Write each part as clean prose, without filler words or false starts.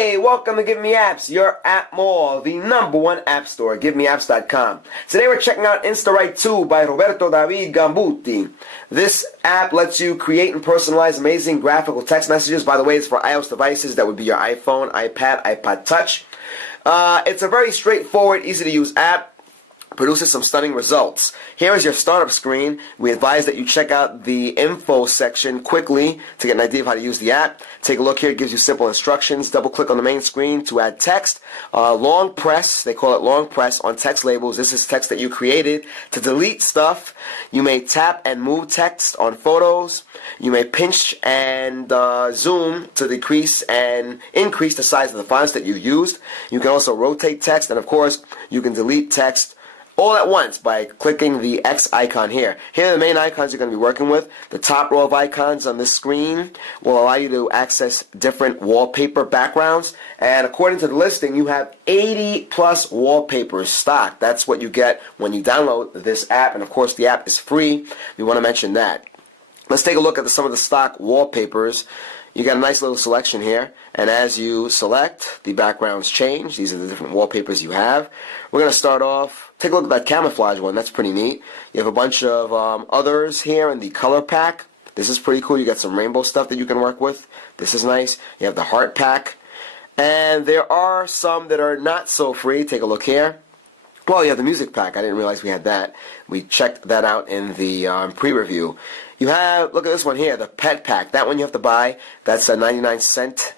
Hey, welcome to Give Me Apps, your app mall, the #1 app store, GiveMeApps.com. Today we're checking out Instawrite 2 by Roberto David Gambuti. This app lets you create and personalize amazing graphical text messages. By the way, it's for iOS devices. That would be your iPhone, iPad, iPod Touch. It's a very straightforward, easy-to-use app. Produces some stunning results. Here is your startup screen. We advise that you check out the info section quickly to get an idea of how to use the app. Take a look here. It gives you simple instructions. Double click on the main screen to add text. Long press, they call it long press, on text labels. This is text that you created. To delete stuff, you may tap and move text on photos. You may pinch and zoom to decrease and increase the size of the fonts that you used. You can also rotate text, and of course, you can delete text all at once by clicking the X icon here. Here are the main icons you're going to be working with. The top row of icons on this screen will allow you to access different wallpaper backgrounds. And according to the listing, you have 80 plus wallpapers stocked. That's what you get when you download this app. And of course, the app is free. We want to mention that. Let's take a look at some of the stock wallpapers. You got a nice little selection here, and as you select, the backgrounds change. These are the different wallpapers you have. We're going to start off, take a look at that camouflage one. That's pretty neat. You have a bunch of others here in the color pack. This is pretty cool. You got some rainbow stuff that you can work with. This is nice. You have the heart pack, and there are some that are not so free. Take a look here. Well, you have the music pack. I didn't realize we had that. We checked that out in the pre-review. You have, look at this one here, the pet pack. That one you have to buy. That's a 99-cent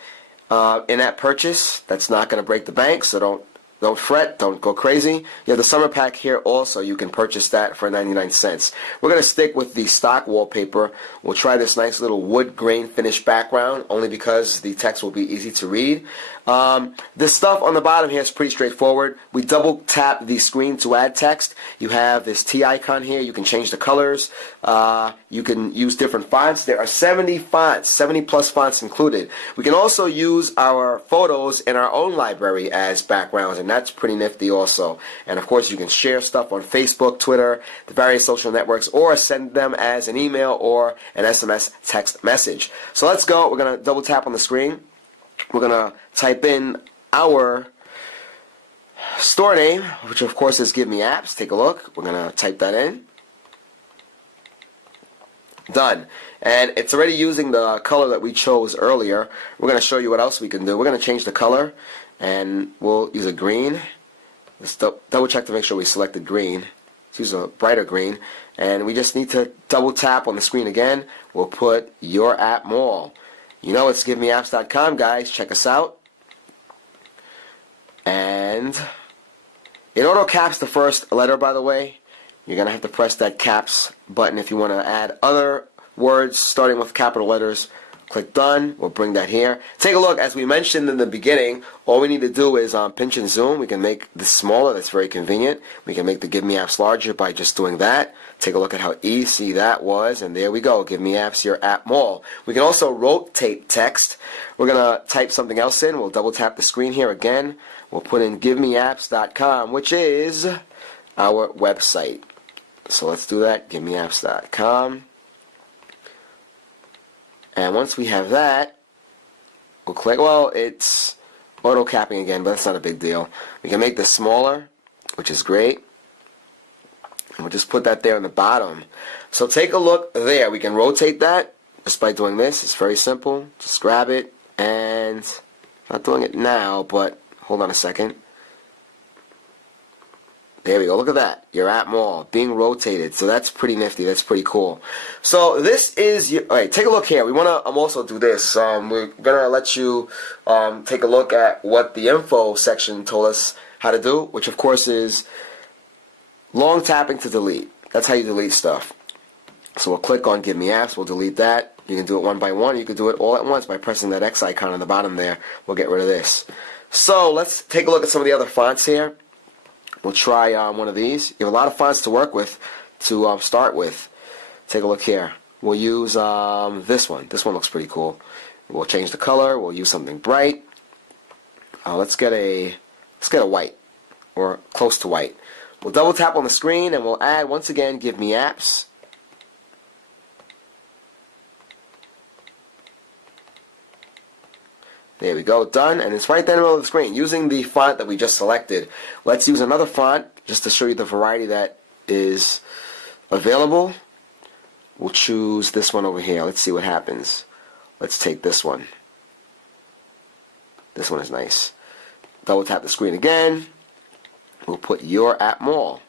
in-app purchase. That's not going to break the bank, so don't fret, don't go crazy. You have the summer pack here also. You can purchase that for 99 cents. We're going to stick with the stock wallpaper. We'll try this nice little wood grain finish background only because the text will be easy to read. This stuff on the bottom here is pretty straightforward. We double tap the screen to add text. You have this T icon here. You can change the colors. You can use different fonts. There are 70 fonts, 70 plus fonts included. We can also use our photos in our own library as backgrounds, and that's pretty nifty also. And of course, you can share stuff on Facebook, Twitter, the various social networks, or send them as an email or an SMS text message. So let's go. We're going to double tap on the screen. We're going to type in our store name, which of course is Give Me Apps. Take a look. We're going to type that in. Done. And it's already using the color that we chose earlier. We're going to show you what else we can do. We're going to change the color, and we'll use a green. Let's double check to make sure we selected green. Let's use a brighter green. And we just need to double tap on the screen again. We'll put Your App Mall. You know it's GiveMeApps.com, guys. Check us out. And it auto caps the first letter, by the way. You're going to have to press that caps button if you want to add other words starting with capital letters. Click Done. We'll bring that here. Take a look. As we mentioned in the beginning, all we need to do is pinch and zoom. We can make this smaller. That's very convenient. We can make the Give Me Apps larger by just doing that. Take a look at how easy that was. And there we go. Give Me Apps, your app mall. We can also rotate text. We're going to type something else in. We'll double tap the screen here again. We'll put in GiveMeApps.com, which is our website. So let's do that. GiveMeApps.com. And once we have that, we'll click. Well, it's auto capping again, but that's not a big deal. We can make this smaller, which is great. And we'll just put that there on the bottom. So take a look there. We can rotate that just by doing this. It's very simple. Just grab it, and I'm not doing it now, but hold on a second. There we go. Look at that. Your app mall being rotated. So that's pretty nifty. That's pretty cool. So this is your. All right, take a look here. We want to also do this. We're gonna let you take a look at what the info section told us how to do, which of course is long tapping to delete. That's how you delete stuff. So we'll click on Give Me Apps. We'll delete that. You can do it one by one. You can do it all at once by pressing that X icon on the bottom there. We'll get rid of this. So let's take a look at some of the other fonts here. We'll try one of these. You have a lot of fonts to work with to start with. Take a look here. We'll use this one. This one looks pretty cool. We'll change the color. We'll use something bright. Let's get a white, or close to white. We'll double tap on the screen and we'll add once again Give Me Apps. There we go, done, and it's right there in the middle of the screen. Using the font that we just selected, let's use another font just to show you the variety that is available. We'll choose this one over here. Let's see what happens. Let's take this one. This one is nice. Double tap the screen again. We'll put Your App Mall.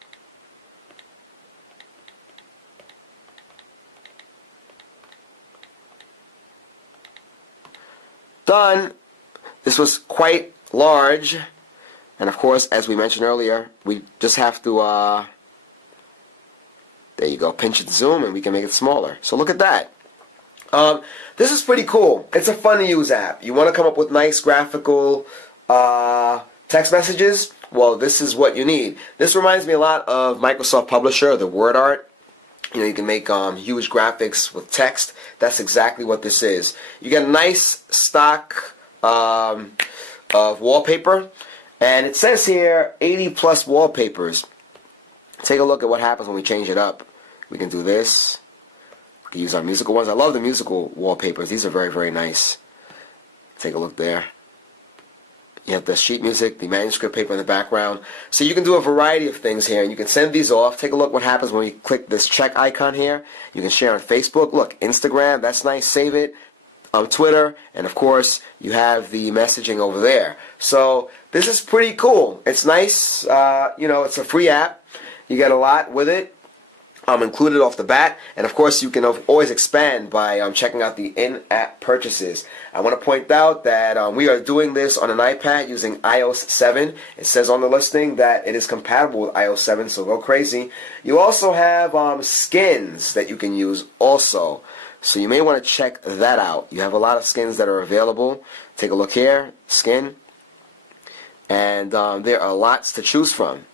Done. This was quite large, and of course, as we mentioned earlier, we just have to there you go, pinch and zoom, and we can make it smaller. So look at that. This is pretty cool. It's a fun to use app. You want to come up with nice graphical text messages? Well, this is what you need. This reminds me a lot of Microsoft Publisher, the word art. You know, you can make huge graphics with text. That's exactly what this is. You get a nice stock of wallpaper, and it says here 80 plus wallpapers. Take a look at what happens when we change it up. We can do this. We can use our musical ones. I love the musical wallpapers. These are very, very nice. Take a look there. You have the sheet music, the manuscript paper in the background. So you can do a variety of things here, and you can send these off. Take a look what happens when you click this check icon here. You can share on Facebook. Look, Instagram, that's nice. Save it. On Twitter, and of course, you have the messaging over there. So this is pretty cool. It's nice. You know, it's a free app. You get a lot with it. Included off the bat, and of course you can always expand by checking out the in-app purchases. I want to point out that we are doing this on an iPad using iOS 7. It says on the listing that it is compatible with iOS 7, so go crazy. You also have skins that you can use also, so you may want to check that out. You have a lot of skins that are available. Take a look here, skin, and there are lots to choose from.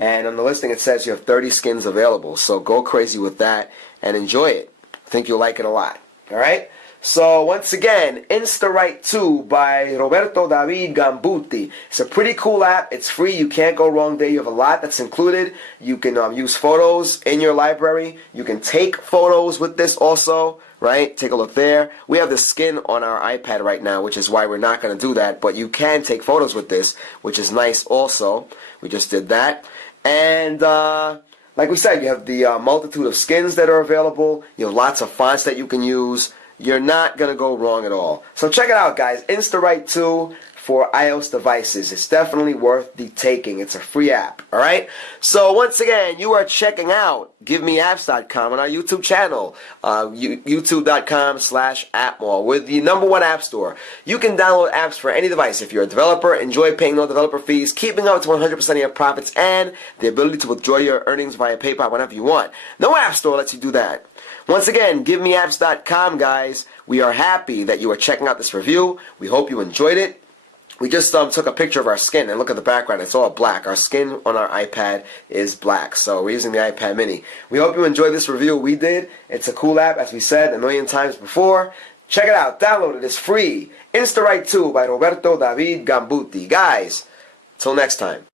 And on the listing it says you have 30 skins available. So go crazy with that and enjoy it. I think you'll like it a lot. Alright? So once again, Instawrite 2 by Roberto David Gambuti. It's a pretty cool app. It's free. You can't go wrong there. You have a lot that's included. You can use photos in your library. You can take photos with this also. Right? Take a look there. We have the skin on our iPad right now, which is why we're not going to do that. But you can take photos with this, which is nice also. We just did that. And like we said, you have the multitude of skins that are available. You have lots of fonts that you can use. You're not going to go wrong at all. So check it out, guys. Instawrite 2 for iOS devices. It's definitely worth the taking. It's a free app. All right? So once again, you are checking out GiveMeApps.com on our YouTube channel, youtube.com/appmall. We're the #1 app store. You can download apps for any device. If you're a developer, enjoy paying no developer fees, keeping up to 100% of your profits, and the ability to withdraw your earnings via PayPal whenever you want. No app store lets you do that. Once again, GiveMeApps.com, guys. We are happy that you are checking out this review. We hope you enjoyed it. We just took a picture of our skin, and look at the background. It's all black. Our skin on our iPad is black, so we're using the iPad mini. We hope you enjoyed this review. We did. It's a cool app, as we said a million times before. Check it out. Download it. It's free. Instawrite 2 by Roberto David Gambuti. Guys, till next time.